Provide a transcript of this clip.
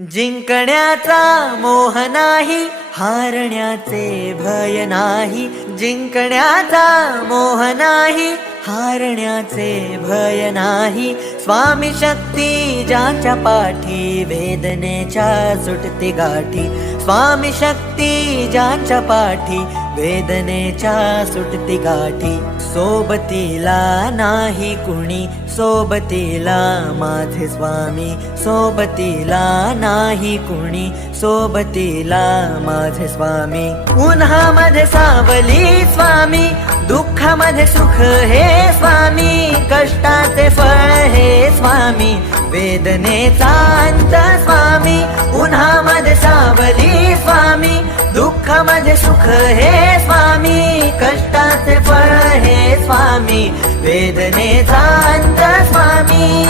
जिंकण्याचा मोह नाही, हारण्याचे भय नाही. जिंकण्याचा मोह नाही, हारण्याचे भय नाही. स्वामी शक्ती ज्याच्या पाठी, वेदनेच्या सुटते गाठी. स्वामी शक्ती ज्याच्या पाठी, वेदनेच्या सुटती गाठी. सोबतीला नाही कुणी, सोबतीला माझे स्वामी. सोबतीला नाही कुणी, सोबतीला माझे स्वामी. उन्हामध्ये सावली स्वामी, दुःखामध्ये सुख हे स्वामी. कष्टाचे फळ हे स्वामी, वेदनेचा अंत स्वामी. उन्हामध्ये सावली स्वामी, दुःखामध्ये सुख हे स्वामी. कष्टाचे फळ हे स्वामी, वेदनेचा अंत स्वामी.